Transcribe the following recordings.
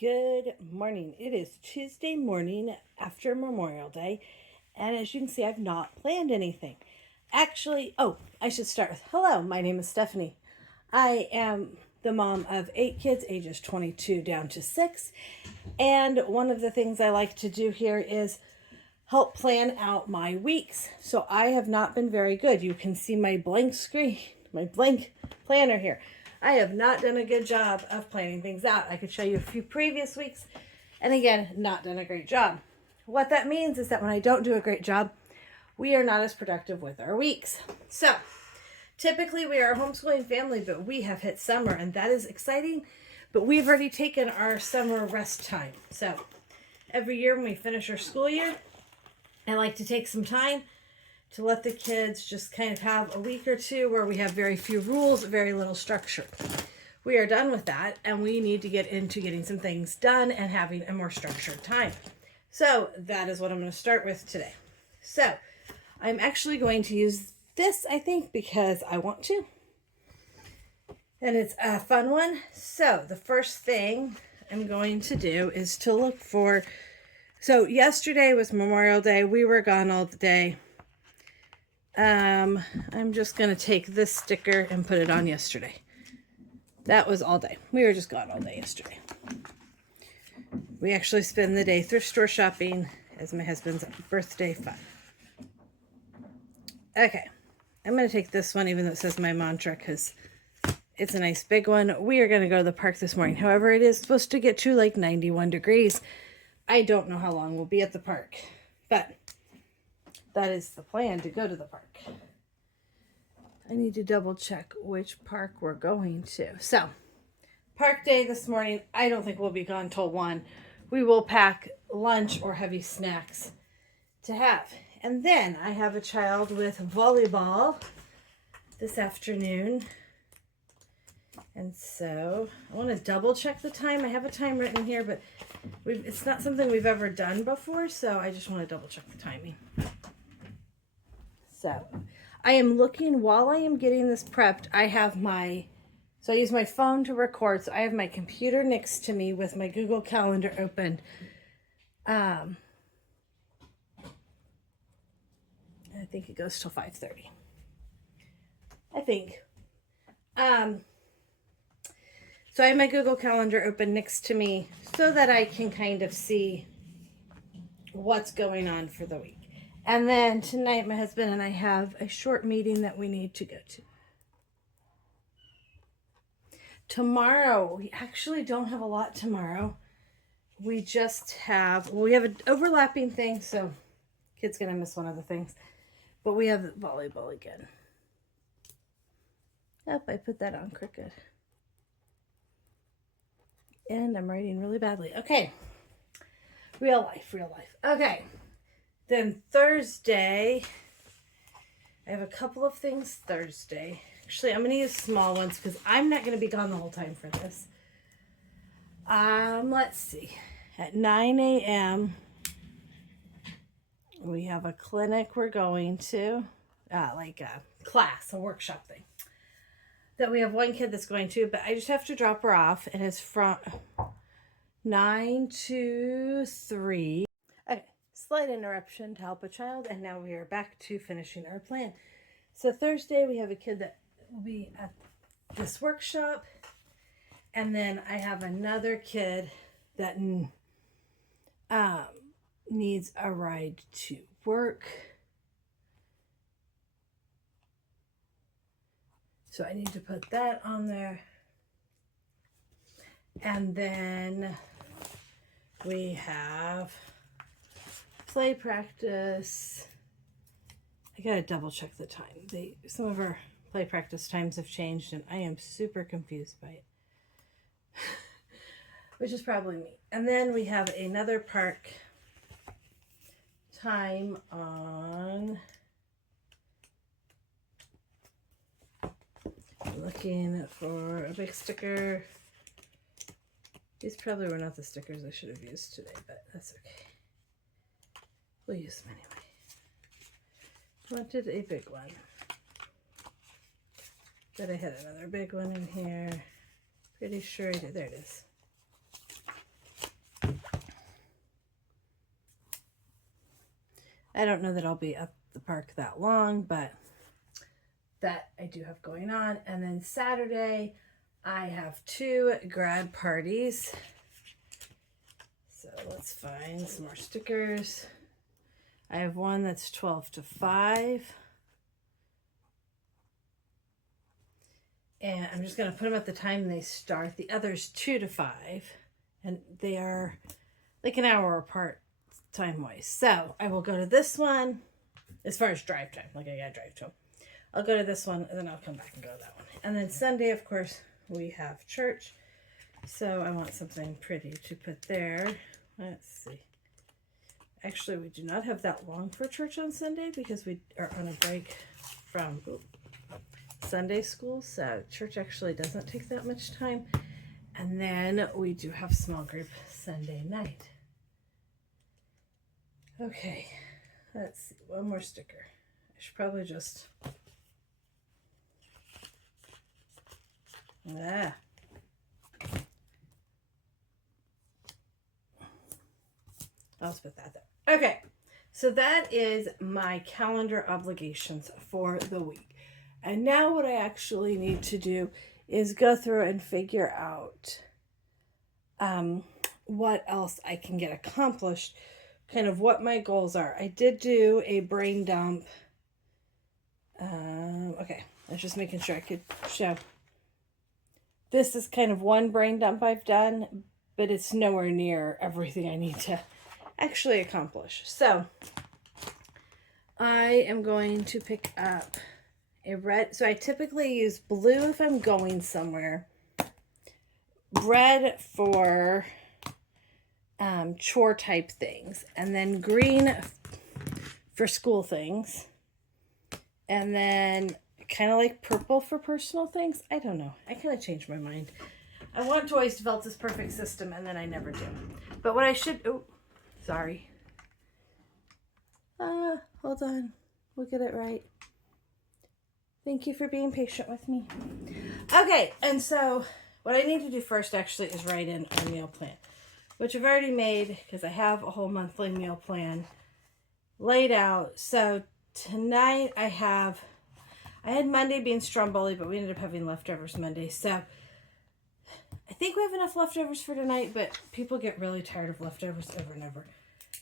Good morning. It is Tuesday morning after Memorial Day, and as you can see, I've not planned anything. Actually, I should start with hello, my name is Stephanie. I am the mom of 8 kids, ages 22 down to 6, and one of the things I like to do here is help plan out my weeks. So I have not been very good. You can see my blank screen, my blank planner here. I have not done a good job of planning things out. I could show you a few previous weeks, and again, not done a great job. What that means is that when I don't do a great job, we are not as productive with our weeks. So typically we are a homeschooling family, but we have hit summer, and that is exciting. But we've already taken our summer rest time. So every year when we finish our school year, I like to take some time to let the kids just kind of have a week or two where we have very few rules, very little structure. We are done with that, and we need to get into getting some things done and having a more structured time. So that is what I'm going to start with today. So I'm actually going to use this, I think, because I want to. And it's a fun one. So the first thing I'm going to do is to look for, so yesterday was Memorial Day. We were gone all day. I'm just going to take this sticker and put it on yesterday. That was all day. We were just gone all day yesterday. We actually spent the day thrift store shopping as my husband's birthday fun. Okay, I'm going to take this one even though it says my mantra because it's a nice big one. We are going to go to the park this morning. However, it is supposed to get to like 91 degrees. I don't know how long we'll be at the park, but that is the plan, to go to the park. I need to double check which park we're going to. So, park day this morning. I don't think we'll be gone till 1. We will pack lunch or heavy snacks to have. And then I have a child with volleyball this afternoon. And so I want to double check the time. I have a time written here, but it's not something we've ever done before, so I just want to double check the timing. So I am looking while I am getting this prepped. I use my phone to record. So I have my computer next to me with my Google Calendar open. I think it goes till 5:30. I think. So I have my Google Calendar open next to me so that I can kind of see what's going on for the week. And then tonight, my husband and I have a short meeting that we need to go to. Tomorrow, we actually don't have a lot tomorrow. We just have, we have an overlapping thing, so kid's going to miss one of the things. But we have volleyball again. Yep, I put that on crooked. And I'm writing really badly. Okay. Real life. Okay. Then Thursday, I have a couple of things Thursday. Actually, I'm going to use small ones because I'm not going to be gone the whole time for this. Let's see. At 9 a.m., we have a clinic we're going to, like a class, a workshop thing, that we have one kid that's going to, but I just have to drop her off, and it's from 9 to 3. Okay, slight interruption to help a child, and now we are back to finishing our plan. So Thursday, we have a kid that will be at this workshop, and then I have another kid that needs a ride to work. So I need to put that on there. And then we have play practice. I gotta double check the time. Some of our play practice times have changed, and I am super confused by it. Which is probably me. And then we have another park time on, looking for a big sticker. These probably were not the stickers I should have used today, but that's okay. We'll use them anyway. Wanted a big one. But I had another big one in here. Pretty sure I did. There it is. I don't know that I'll be at the park that long, but that I do have going on. And then Saturday, I have 2 grad parties. So let's find some more stickers. I have one that's 12 to 5. And I'm just going to put them at the time they start. The other's 2 to 5. And they are like an hour apart time-wise. So I will go to this one as far as drive time. Like I got to drive to them. I'll go to this one and then I'll come back and go to that one. And then Sunday, of course, we have church. So I want something pretty to put there. Let's see. Actually, we do not have that long for church on Sunday because we are on a break from Sunday school. So church actually doesn't take that much time. And then we do have small group Sunday night. Okay, let's see. One more sticker. I should probably just... I'll just put that there. Okay, so that is my calendar obligations for the week. And now what I actually need to do is go through and figure out what else I can get accomplished, kind of what my goals are. I did do a brain dump. Okay, I was just making sure I could show. This is kind of one brain dump I've done, but it's nowhere near everything I need to actually accomplish. So I am going to pick up a red. So I typically use blue if I'm going somewhere, red for chore type things, and then green for school things, and then kind of like purple for personal things. I don't know. I kind of changed my mind. I want to always develop this perfect system, and then I never do. But what I should... Oh, sorry. Hold on. We'll get it right. Thank you for being patient with me. Okay, and so what I need to do first actually is write in our meal plan, which I've already made because I have a whole monthly meal plan laid out. So tonight I had Monday being Stromboli, but we ended up having leftovers Monday. So I think we have enough leftovers for tonight, but people get really tired of leftovers over and over.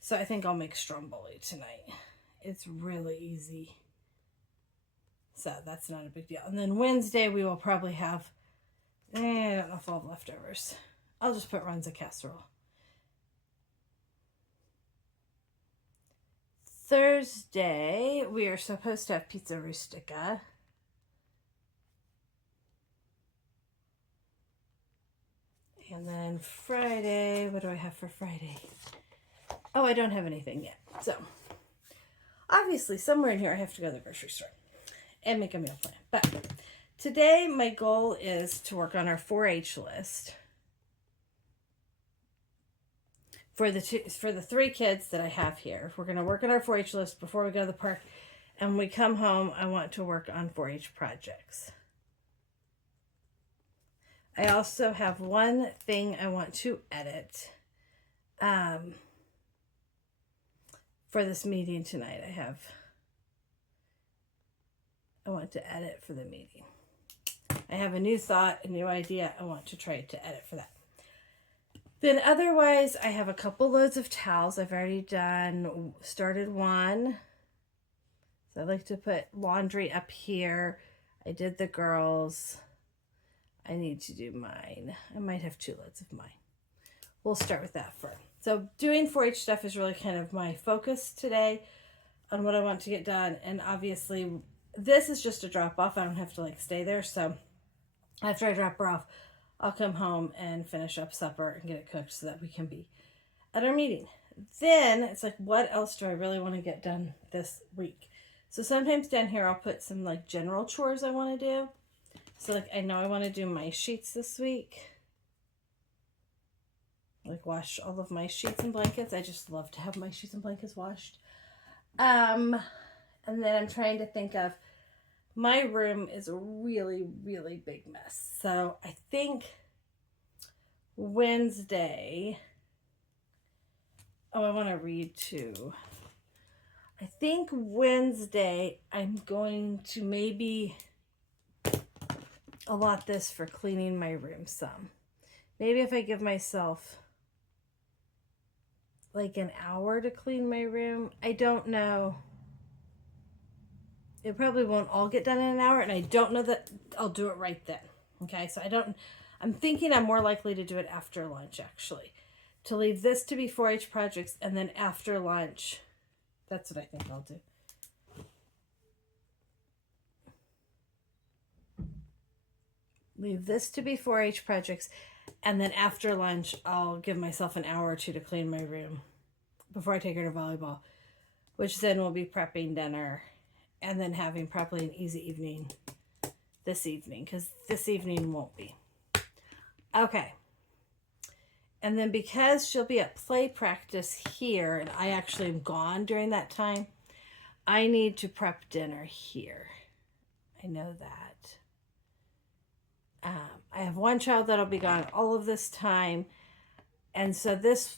So I think I'll make Stromboli tonight. It's really easy. So that's not a big deal. And then Wednesday we will probably have, I don't know if I'll have leftovers. I'll just put runs of casserole. Thursday, we are supposed to have pizza rustica. And then Friday, what do I have for Friday? Oh, I don't have anything yet. So, obviously, somewhere in here I have to go to the grocery store and make a meal plan. But today, my goal is to work on our 4-H list for the 3 kids that I have here. We're going to work on our 4-H list before we go to the park. And when we come home, I want to work on 4-H projects. I also have one thing I want to edit for this meeting tonight. I want to edit for the meeting. I have a new thought, a new idea. I want to try to edit for that. Then otherwise, I have a couple loads of towels. I've already started one. So I like to put laundry up here. I did the girls. I need to do mine. I might have 2 loads of mine. We'll start with that first. So doing 4-H stuff is really kind of my focus today on what I want to get done. And obviously, this is just a drop off. I don't have to stay there. So after I drop her off, I'll come home and finish up supper and get it cooked so that we can be at our meeting. Then it's what else do I really want to get done this week? So sometimes down here, I'll put some general chores I want to do. So I know I want to do my sheets this week. Wash all of my sheets and blankets. I just love to have my sheets and blankets washed. And then I'm trying to think of, my room is a really, really big mess. So I think Wednesday, I want to read too. I think Wednesday I'm going to maybe allot this for cleaning my room some. Maybe if I give myself like an hour to clean my room. I don't know. It probably won't all get done in an hour, and I don't know that I'll do it right then. Okay, so I'm thinking I'm more likely to do it after lunch, actually. To leave this to be 4-H projects, and then after lunch, that's what I think I'll do. Leave this to be 4-H projects, and then after lunch, I'll give myself an hour or two to clean my room before I take her to volleyball, which then will be prepping dinner and then having probably an easy evening this evening, because this evening won't be. Okay. And then because she'll be at play practice here, and I actually am gone during that time, I need to prep dinner here. I know that. I have one child that'll be gone all of this time. And so this,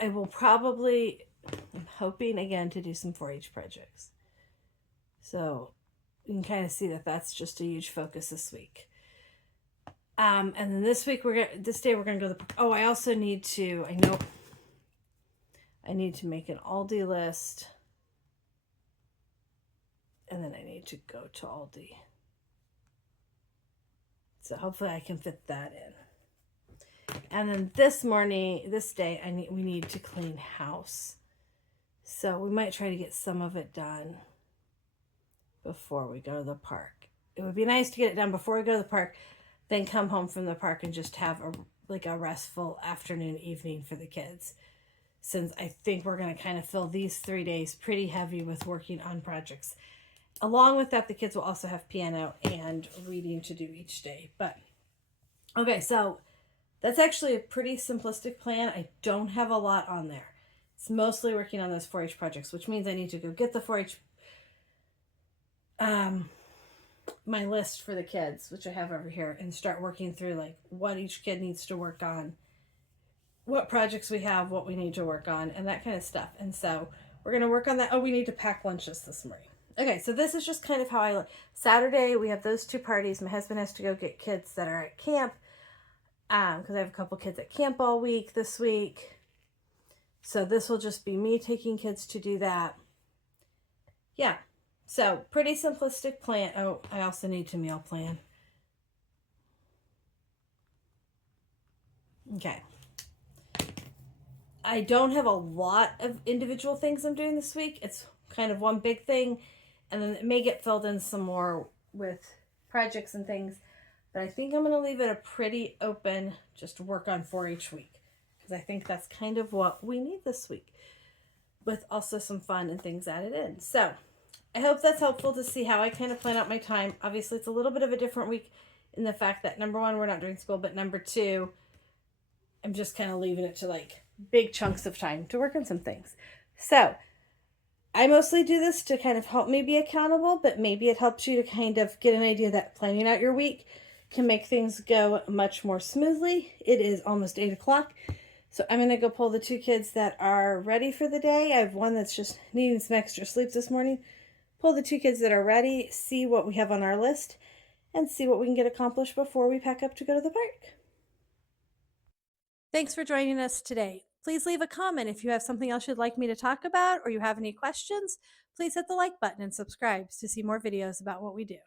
I will probably, I'm hoping again to do some 4-H projects. So you can kind of see that that's just a huge focus this week. And then this day we're gonna go to the, oh, I also need to, I need to make an Aldi list. And then I need to go to Aldi. So hopefully I can fit that in. And then this day, we need to clean house. So we might try to get some of it done before we go to the park. It would be nice to get it done before we go to the park, then come home from the park and just have a restful afternoon, evening for the kids. Since I think we're going to kind of fill these 3 days pretty heavy with working on projects. Along with that, the kids will also have piano and reading to do each day. But, okay, so that's actually a pretty simplistic plan. I don't have a lot on there. It's mostly working on those 4-H projects, which means I need to go get the 4-H, my list for the kids, which I have over here, and start working through like what each kid needs to work on, what projects we have, what we need to work on, and that kind of stuff. And so we're going to work on that. Oh, we need to pack lunches this morning. Okay, so this is just kind of how Saturday, we have those 2 parties. My husband has to go get kids that are at camp, because I have a couple kids at camp all week this week. So this will just be me taking kids to do that. Yeah, so pretty simplistic plan. Oh, I also need to meal plan. Okay. I don't have a lot of individual things I'm doing this week. It's kind of one big thing, and then it may get filled in some more with projects and things. But I think I'm going to leave it a pretty open, just work on 4-H week. Because I think that's kind of what we need this week. With also some fun and things added in. So, I hope that's helpful to see how I kind of plan out my time. Obviously, it's a little bit of a different week in the fact that, number 1, we're not doing school. But number 2, I'm just kind of leaving it to like big chunks of time to work on some things. So, I mostly do this to kind of help me be accountable, but maybe it helps you to kind of get an idea that planning out your week can make things go much more smoothly. It is almost 8 o'clock, so I'm going to go pull the 2 kids that are ready for the day. I have one that's just needing some extra sleep this morning. Pull the 2 kids that are ready, see what we have on our list, and see what we can get accomplished before we pack up to go to the park. Thanks for joining us today. Please leave a comment if you have something else you'd like me to talk about or you have any questions. Please hit the like button and subscribe to see more videos about what we do.